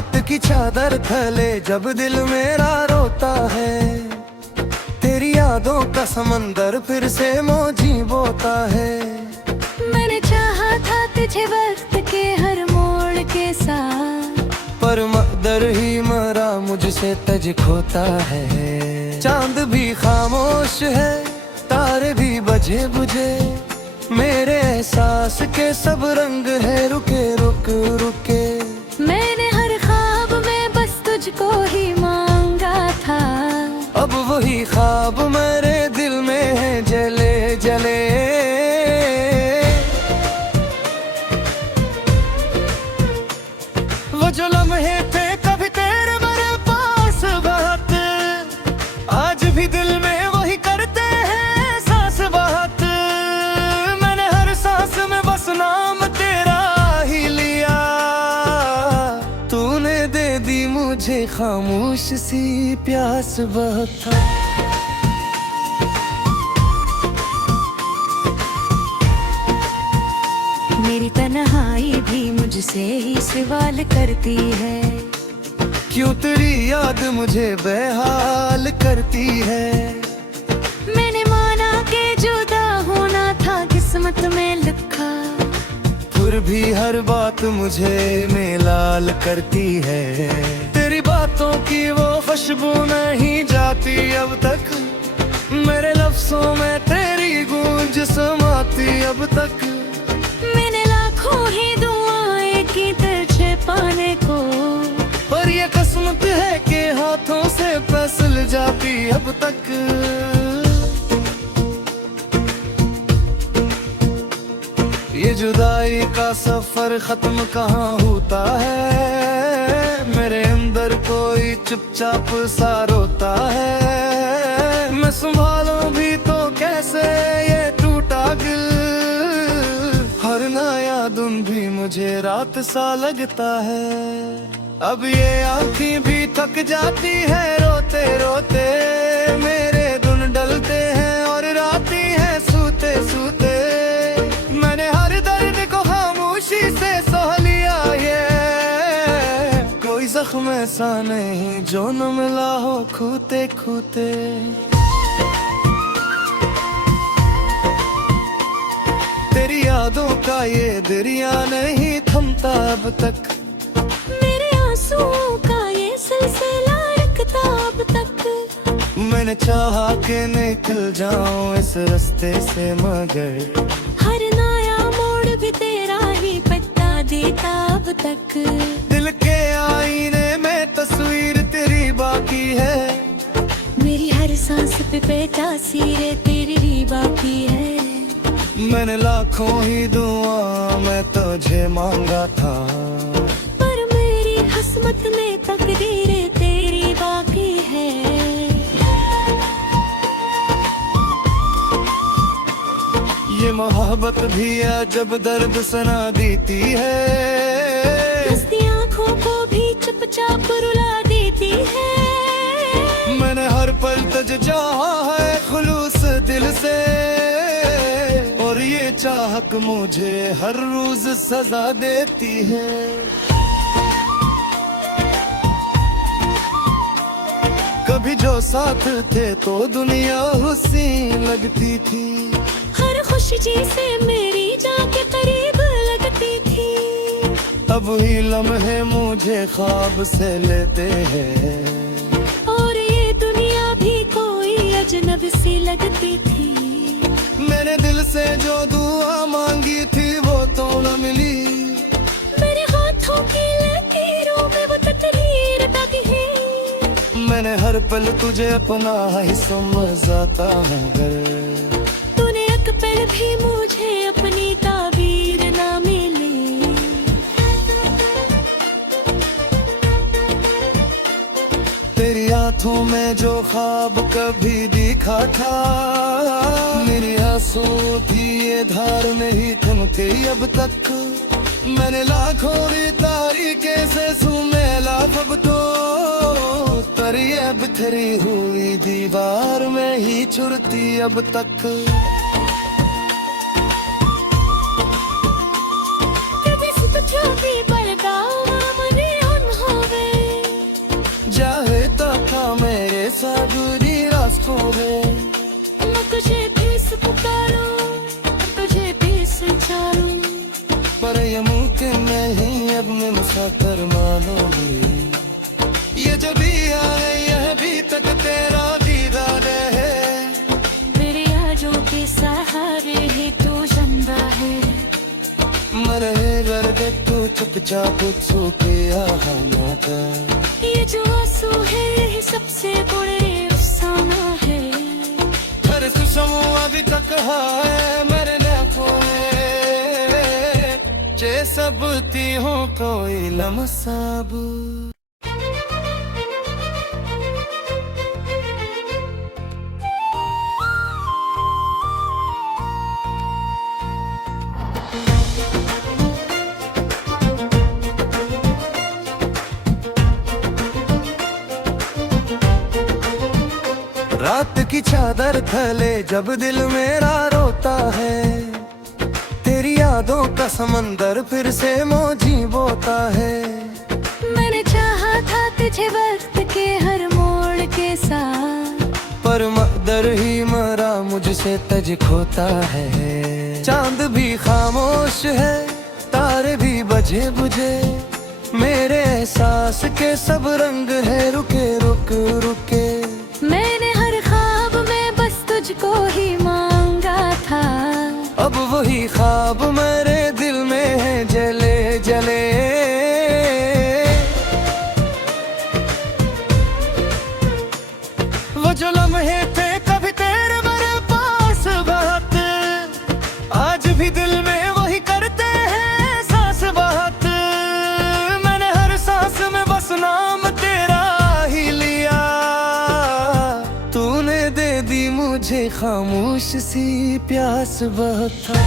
रात की चादर थले जब दिल मेरा रोता है, तेरी यादों का समंदर फिर से मौजी बोता है। मैंने चाहा था तुझे वक्त के हर मोड़ के साथ, पर मकदर ही मरा मुझसे तज खोता है। चांद भी खामोश है, तारे भी बजे बुझे, मेरे एहसास के सब रंग है रुके रुक रुके। मैंने हर ख्वाब में बस तुझको ही मांगा था, अब वही ख्वाब मेरे दिल में है जले जले। वो जो लम्हे थे कभी तेरे मेरे पास बात, आज भी दिल में वही करते हैं सांस बात। मैंने हर सांस में बस नाम तेरा ही लिया, तूने दे दी मुझे खामोश सी प्यास बहुत था। मेरी तन्हाई भी मुझसे ही सवाल करती है, क्यों तेरी याद मुझे बेहाल करती है। मैंने माना कि जुदा होना था किस्मत में लिखा, फिर भी हर बात मुझे मेलाल करती है। तेरी बातों की वो खुशबू नहीं जाती अब तक, मेरे लफ्जों में तेरी गूंज समाती अब तक। मैंने लाखों ही दुआएं की तुझे पाने को, पर ये किस्मत है कि हाथों से फिसल जाती अब तक। ये जुदाई का सफर खत्म कहाँ होता है, मेरे अंदर कोई चुपचाप सा रोता है। मैं संभालूं भी तो कैसे ये टूटा दिल, हर नया दिन भी मुझे रात सा लगता है। अब ये आँखें भी थक जाती है रोते रोते, मेरे दिन डलते हैं और राती है सूते सूते। मैंने हर दर्द को खामोशी से सह लिया, ये कोई जख्म ऐसा नहीं जो न मिला हो खूते खूते। तेरी यादों का ये दरिया नहीं थमता अब तक, मेरे आंसुओं का ये सिलसिला रुकता अब तक। मैंने चाहा कि निकल जाऊं इस रास्ते से, मगर हर नया मोड़ भी तेरा ही पता देता अब तक। दिल के आईने में तस्वीर तेरी बाकी है, मेरी हर सांस पे तासीर तेरी ही बाकी है। मैंने लाखों ही दुआ मैं तुझे मांगा था, पर मेरी किस्मत में तकदीर तेरी बाकी है। ये मोहब्बत भी है जब दर्द सुना देती है, हंसती आँखों को भी चुपचाप रुला देती है। मैंने हर पल तुझे चाहा है खुलूस दिल से, और ये चाहत मुझे हर रोज सजा देती है। कभी जो साथ थे तो दुनिया हुस्न लगती थी, हर खुशी से मेरी जाके करीब लगती थी। अब ही लम्हे मुझे ख्वाब से लेते हैं, और ये दुनिया भी कोई अजनबी सी लगती थी। मैंने दिल से जो दुआ मांगी थी वो तो न मिली, मेरे हाथों की लकीरों में वो तकदीर दागी है। मैंने हर पल तुझे अपना ही समझाता मगर तूने एक पल भी मुझे अपनी ताबीर ना मिली। तेरी आँखों में जो ख्वाब कभी दिखा था, मेरी आंसू भी ये धार नहीं थमके अब तक। मैंने लाखों तारीके से सुमेला अब तो, तरिए बिखरी हुई दीवार में ही चुरती अब तक। कभी से तो जो भी बलगावा मने उन होवे, पर ये मुमकिन नहीं अब मैं मुसाफिर मानोगी। ये जो भी आए यह भी तक तेरा दीदार है। मेरे आजों के सहारे ही तू जिंदा है। मरे गर्द तू चुपचाप सो के आना। ये जो आंसू है यही सबसे बड़े अफसाना है। हर सुसमो अभी तक है मेरे नेफों में, जे सब ती हो कोई लमसाब। रात की चादर थले जब दिल मेरा रोता है, तेरी यादों का समंदर फिर से मौजी बोता है। मैंने चाहा था तुझे वक्त के हर मोड़ के साथ, पर मकदर ही मरा मुझसे तज खोता है। चांद भी खामोश है तारे भी बजे बुझे, मेरे एहसास के सब रंग है रुके रुक रुके। मैंने हर ख्वाब में बस तुझको ही मांगा था, अब वही ख्वाब मेरे दिल में है जले जले। वो जो लम्हे थे कभी तेरे मेरे पास बात, आज भी दिल में वही करते हैं सांस बात। मैंने हर सांस में बस नाम तेरा ही लिया, तूने दे दी मुझे खामोश सी प्यास बहुत था।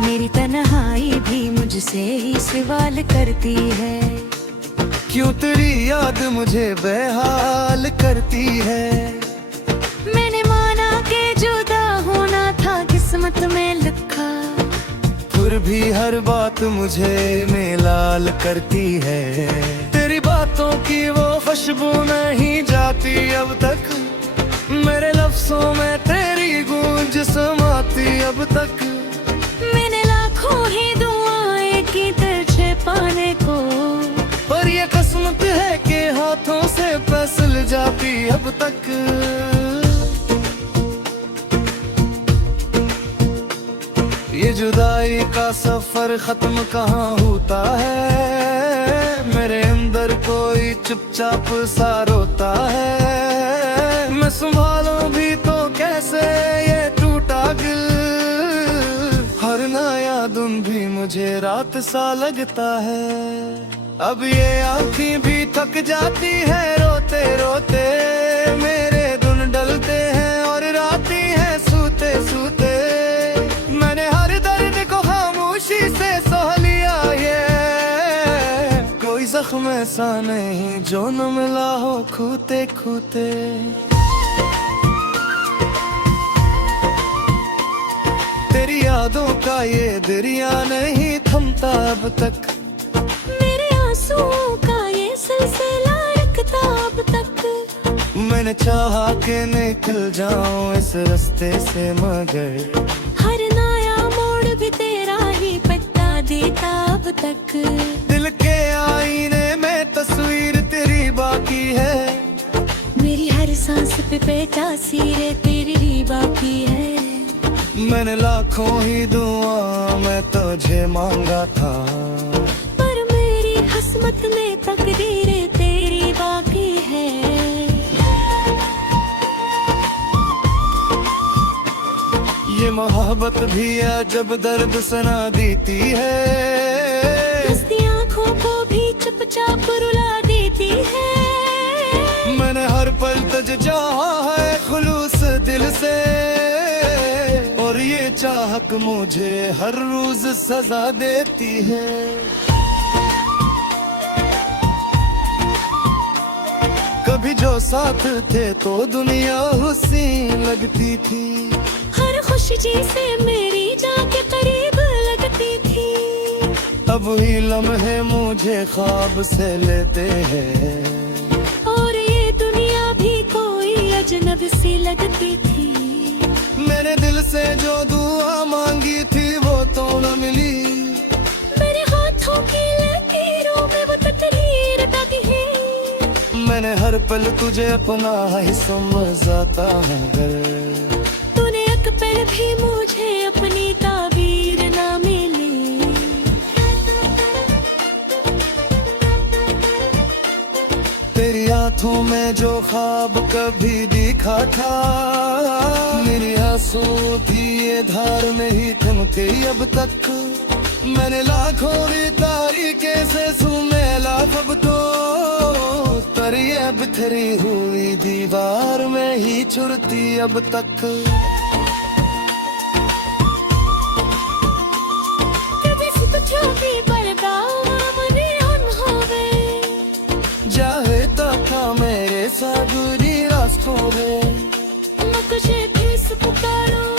मेरी तन्हाई भी मुझसे ही सवाल करती है, क्यों तेरी याद मुझे बेहाल करती है। मैंने माना कि जुदा होना था किस्मत में लिखा, फिर भी हर बात मुझे मेलाल करती है। तेरी बातों की वो खुशबू नहीं जाती अब तक, मेरे लफ्जों में तेरी गूंज समाती अब तक। मैंने लाखों ही दुआएं की तुझे पाने को, पर ये किस्मत है कि हाथों से फिसल जाती अब तक। ये जुदाई का सफर खत्म कहाँ होता है, मेरे अंदर कोई चुपचाप सा रोता है। मैं संभालूं भी तो कैसे ये टूटा दिल, हर नया दिन भी मुझे रात सा लगता है। अब ये आँखें भी थक जाती है रोते रोते, मेरे दिन डलते हैं और राती है सूते सूते। मैंने हर दर्द को खामोशी से सह लिया, ये कोई जख्म ऐसा नहीं जो न मिला हो खूते खूते। तेरी यादों का ये दरिया नहीं थमता अब तक, मेरे आंसुओं का ये सिलसिला रखता अब तक। मैंने चाहा कि निकल जाऊं इस रास्ते से, मगर हर नया मोड़ भी तेरा ही पता देता अब तक। दिल के आईने में तस्वीर तेरी बाकी है, मेरी हर सांस पे तासीर तेरी ही बाकी है। मैंने लाखों ही दुआ मैं तुझे मांगा था, पर मेरी किस्मत में तकदीर तेरी बाकी है। ये मोहब्बत भी है जब दर्द सुना देती है, हंसती आँखों को भी चुपचाप रुला देती है। मैंने हर पल तुझे चाहा है खुलूस दिल से, और ये चाहत मुझे हर रोज सजा देती है। कभी जो साथ थे तो दुनिया हुस्न लगती थी, हर खुशी से मेरी जाके करीब लगती थी। अब ही लम्हे मुझे ख्वाब से लेते हैं, और ये दुनिया भी कोई अजनबी सी लगती थी। मैंने दिल से जो दुआ मांगी थी वो तो न मिली। मेरे हाथों की लकीरों में वो तकदीर दागी है। मैंने हर पल तुझे अपना ही समझाता है गर। तूने एक पल भी मुझे अपनी ताबीर ना मिली। तेरी आंखों में जो ख्वाब कभी दिखा था, मेरी आंसू की ये धार नहीं थमती अब तक। मैंने लाखों भी तारीके से सुमेला अब तो, पर ये बिखरी हुई दीवार में ही चुरती अब तक। कभी से कुछ भी बर्बाद मने होवे। जाए तथा मेरे सागुरी रास्तों में, मैं तुझे भी से पुकारूं,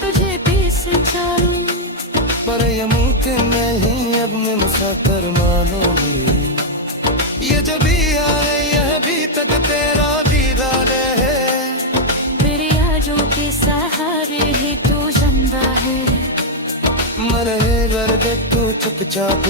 तुझे भी से चाहूं। पर ये मुमकिन नहीं अब मैं मुसाफिर मानूंगी। ये जो भी आए यह भी तक तेरा दीदार है। मेरी आजों के सहारे ही तू जिंदा है। मरे दर्द तू चुपचाप